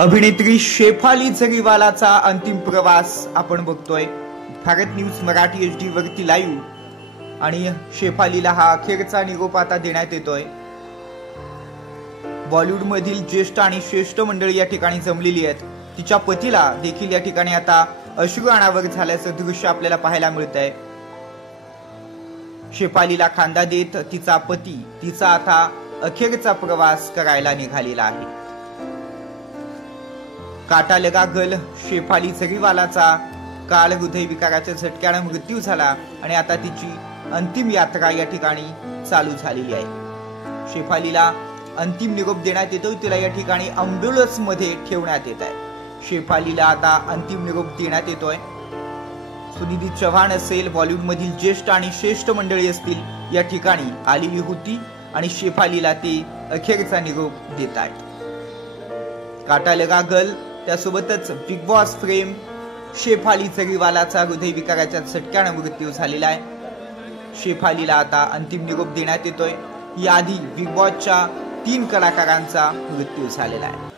अभिनेत्री शेफाली जरीवालाचा अंतिम प्रवास आपण बघतोय भारत न्यूज मराठी HD वरती लाईव्ह। आणि शेफालीला हा अखेरचा निरोप आता देण्यात येतोय। बॉलिवूड मधील ज्येष्ठ आणि श्रेष्ठ मंडळी या ठिकाणी जमलेली आहेत। तिच्या पतीला देखील या ठिकाणी आता अश्रू अनावर झाल्याचं दृश्य आपल्याला पाहायला मिळतंय। शेफालीला खांदा देत तिचा पती तिचा आता अखेरचा प्रवास करायला निघालेला आहे। काटा लगा गल शेफाली जरीवालाचा काल हृदयविकाराच्या झटक्याने मृत्यू झाला आणि आता तिची अंतिम यात्रा या ठिकाणी चालू झालेली आहे। शेफालीला अंतिम निरोप देण्यात येतोय, तिला या ठिकाणी अँब्युलन्स मध्ये ठेवण्यात येत आहे। शेफालीला आता अंतिम निरोप देण्यात येतोय। सुनिधी चव्हाण असेल, बॉलिवूड मधील ज्येष्ठ आणि श्रेष्ठ मंडळी असतील या ठिकाणी आलेली होती आणि शेफालीला ते अखेरचा निरोप देत आहेत। काटा लगा गल त्यासोबतच बिग बॉस फ्रेम शेफाली जरीवालाचा हृदयविकाराच्या झटक्याने मृत्यू झालेला आहे। शेफालीला आता अंतिम निरोप देण्यात येतोय। याआधी बिग बॉसच्या 3 कलाकारांचा मृत्यू झालेला आहे।